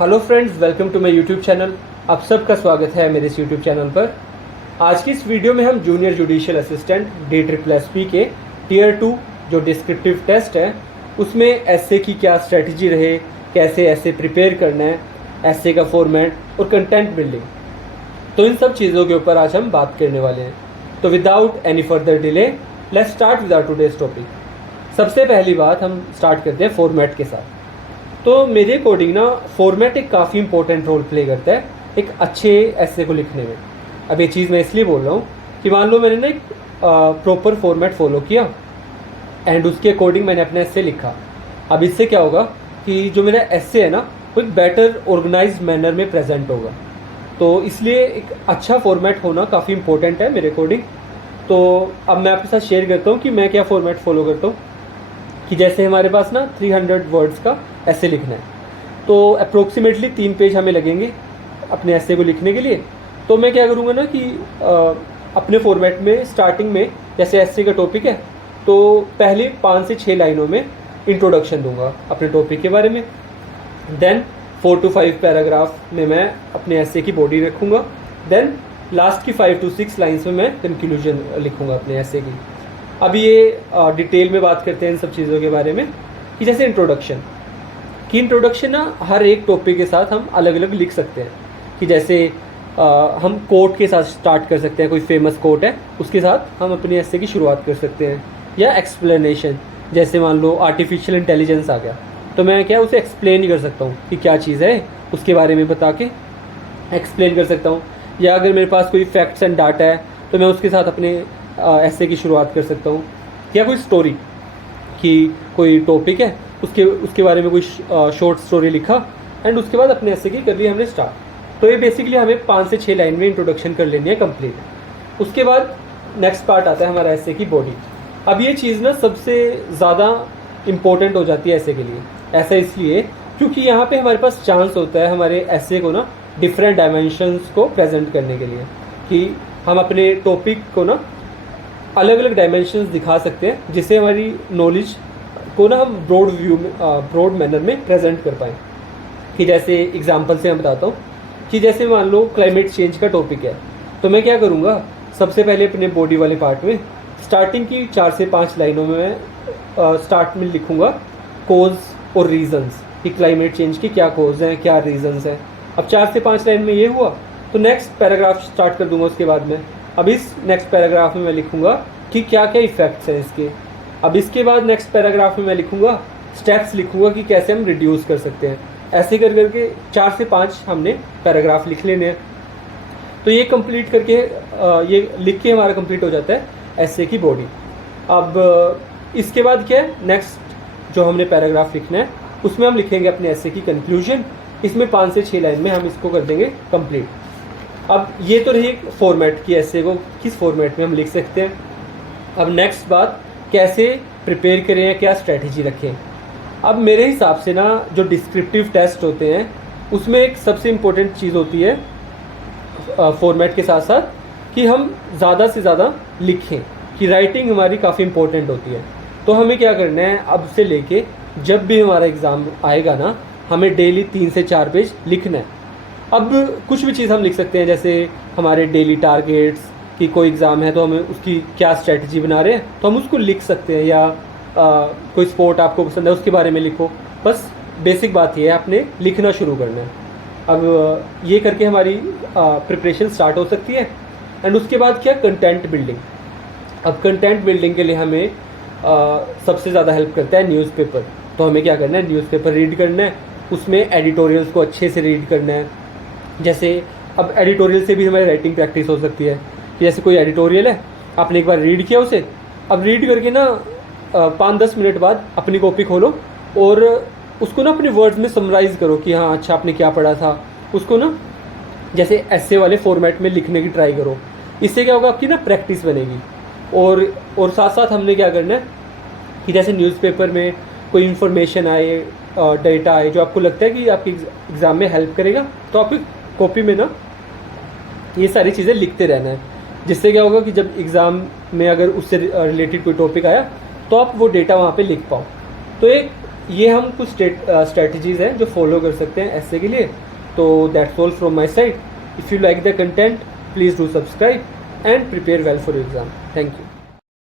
Hello friends, welcome to my YouTube channel. आप सबका स्वागत है मेरे इस यूट्यूब चैनल पर। आज की इस वीडियो में हम जूनियर जुडिशियल असिस्टेंट DSSP के टियर 2 जो डिस्क्रिप्टिव टेस्ट है उसमें एसए की क्या स्ट्रेटजी रहे, कैसे एसए प्रिपेयर करना है, एसए का फॉर्मेट और कंटेंट बिल्डिंग, तो इन सब चीज़ों के ऊपर आज हम बात करने वाले हैं। तो without any further delay let's start with our today's topic. सबसे पहली बात हम स्टार्ट करते हैं फॉर्मेट के साथ। तो मेरे अकॉर्डिंग ना फॉर्मेट एक काफ़ी इंपॉर्टेंट रोल प्ले करता है एक अच्छे एसे को लिखने में। अब ये चीज़ मैं इसलिए बोल रहा हूँ कि मान लो मैंने ना एक प्रॉपर फॉर्मेट फॉलो किया एंड उसके अकॉर्डिंग मैंने अपना एसे लिखा। अब इससे क्या होगा कि जो मेरा एसे है ना वो एक बेटर ऑर्गेनाइज्ड मैनर में प्रेजेंट होगा। तो इसलिए एक अच्छा फॉर्मेट होना काफ़ी इंपॉर्टेंट है मेरे अकॉर्डिंग। तो अब मैं आपके साथ शेयर करता हूँ कि मैं क्या फॉर्मेट फॉलो करता हूँ। कि जैसे हमारे पास ना 300 वर्ड्स का एसे लिखना है, तो अप्रोक्सीमेटली 3 पेज हमें लगेंगे अपने एसे को लिखने के लिए। तो मैं क्या करूँगा ना कि अपने फॉर्मेट में स्टार्टिंग में जैसे एसे का टॉपिक है तो पहले 5 से 6 लाइनों में इंट्रोडक्शन दूंगा अपने टॉपिक के बारे में। देन 4 to 5 पैराग्राफ में मैं अपने एसे की बॉडी रखूँगा। देन लास्ट की 5 to 6 लाइन्स में मैं कंक्लूजन लिखूँगा अपने एसे की। अब ये डिटेल में बात करते हैं इन सब चीज़ों के बारे में कि जैसे इंट्रोडक्शन ना हर एक टॉपिक के साथ हम अलग अलग लिख सकते हैं। कि जैसे हम कोट के साथ स्टार्ट कर सकते हैं, कोई फेमस कोट है उसके साथ हम अपनी एसे की शुरुआत कर सकते हैं। या एक्सप्लेनेशन, जैसे मान लो आर्टिफिशियल इंटेलिजेंस आ गया तो मैं क्या उसे एक्सप्लेन ही कर सकता हूँ कि क्या चीज़ है, उसके बारे में बता के एक्सप्लेन कर सकता हूँ। या अगर मेरे पास कोई फैक्ट्स एंड डाटा है तो मैं उसके साथ अपने एसे की शुरुआत कर सकता हूँ। या कोई स्टोरी कि कोई टॉपिक है उसके बारे में कोई शॉर्ट स्टोरी लिखा एंड उसके बाद अपने एसे की कर लिया हमने स्टार्ट। तो ये बेसिकली हमें 5 से 6 लाइन में इंट्रोडक्शन कर लेनी है कंप्लीट। उसके बाद नेक्स्ट पार्ट आता है हमारा एसे की बॉडी। अब ये चीज़ ना सबसे ज़्यादा इम्पोर्टेंट हो जाती है एसे के लिए। ऐसा इसलिए क्योंकि यहाँ पे हमारे पास चांस होता है हमारे एसे को ना डिफरेंट डायमेंशंस को प्रेजेंट करने के लिए, कि हम अपने टॉपिक को ना अलग अलग डायमेंशंस दिखा सकते हैं जिससे हमारी नॉलेज को ना हम ब्रॉड मैनर में प्रेजेंट कर पाएँ। कि जैसे एग्जांपल से मैं बताता हूँ कि जैसे मान लो क्लाइमेट चेंज का टॉपिक है तो मैं क्या करूँगा, सबसे पहले अपने बॉडी वाले पार्ट में स्टार्टिंग की 4 से 5 लाइनों में मैं स्टार्ट में लिखूँगा कोज और रीजंस कि क्लाइमेट चेंज की क्या कोज हैं, क्या रीजंस हैं। अब 4 से 5 लाइन में ये हुआ तो नेक्स्ट पैराग्राफ स्टार्ट कर दूंगा उसके बाद में। अब इस नेक्स्ट पैराग्राफ में मैं लिखूंगा कि क्या क्या इफ़ेक्ट्स हैं इसके। अब इसके बाद नेक्स्ट पैराग्राफ में मैं लिखूंगा स्टेप्स लिखूंगा कि कैसे हम रिड्यूस कर सकते हैं। ऐसे कर करके 4 से 5 हमने पैराग्राफ लिख लेने हैं। तो ये कंप्लीट करके ये लिख के हमारा कंप्लीट हो जाता है एसे की बॉडी। अब इसके बाद क्या है, नेक्स्ट जो हमने पैराग्राफ लिखना है उसमें हम लिखेंगे अपने एसे की कंक्लूजन। इसमें 5 से 6 लाइन में हम इसको कर देंगे कंप्लीट। अब ये तो रही फॉर्मेट की एसे को किस फॉर्मेट में हम लिख सकते हैं। अब नेक्स्ट बात, कैसे प्रिपेयर करें या क्या स्ट्रेटजी रखें। अब मेरे हिसाब से ना जो डिस्क्रिप्टिव टेस्ट होते हैं उसमें एक सबसे इम्पोर्टेंट चीज़ होती है फॉर्मेट के साथ साथ कि हम ज़्यादा से ज़्यादा लिखें, कि राइटिंग हमारी काफ़ी इंपॉर्टेंट होती है। तो हमें क्या करना है, अब से लेके जब भी हमारा एग्ज़ाम आएगा ना हमें डेली 3 से 4 पेज लिखना है। अब कुछ भी चीज़ हम लिख सकते हैं, जैसे हमारे डेली टारगेट्स कि कोई एग्ज़ाम है तो हमें उसकी क्या स्ट्रेटजी बना रहे हैं तो हम उसको लिख सकते हैं। या कोई स्पोर्ट आपको पसंद है उसके बारे में लिखो। बस बेसिक बात ये है, आपने लिखना शुरू करना है। अब ये करके हमारी प्रिपरेशन स्टार्ट हो सकती है। एंड उसके बाद क्या, कंटेंट बिल्डिंग। अब कंटेंट बिल्डिंग के लिए हमें सबसे ज़्यादा हेल्प करता है न्यूज़पेपर। तो हमें क्या करना है, न्यूज़पेपर रीड करना है, उसमें एडिटोरियल्स को अच्छे से रीड करना है। जैसे अब एडिटोरियल से भी हमारी राइटिंग प्रैक्टिस हो सकती है। जैसे कोई एडिटोरियल है, आपने एक बार रीड किया उसे, अब रीड करके ना 5-10 मिनट बाद अपनी कॉपी खोलो और उसको ना अपने वर्ड्स में समराइज़ करो कि हाँ अच्छा आपने क्या पढ़ा था। उसको ना जैसे ऐसे वाले फॉर्मेट में लिखने की ट्राई करो। इससे क्या होगा, आपकी ना प्रैक्टिस बनेगी। और साथ साथ हमने क्या करना है कि जैसे न्यूज़पेपर में कोई इन्फॉर्मेशन आए, डेटा आए जो आपको लगता है कि आपके एग्ज़ाम में हेल्प करेगा, तो आपकी कॉपी में ना ये सारी चीज़ें लिखते रहना है। जिससे क्या होगा कि जब एग्ज़ाम में अगर उससे रिलेटेड कोई टॉपिक आया तो आप वो डेटा वहाँ पे लिख पाओ। तो एक ये हम कुछ स्ट्रेटजीज हैं जो फॉलो कर सकते हैं ऐसे के लिए। तो that's all from my side. If you like the content, please do subscribe and prepare well for exam. Thank you.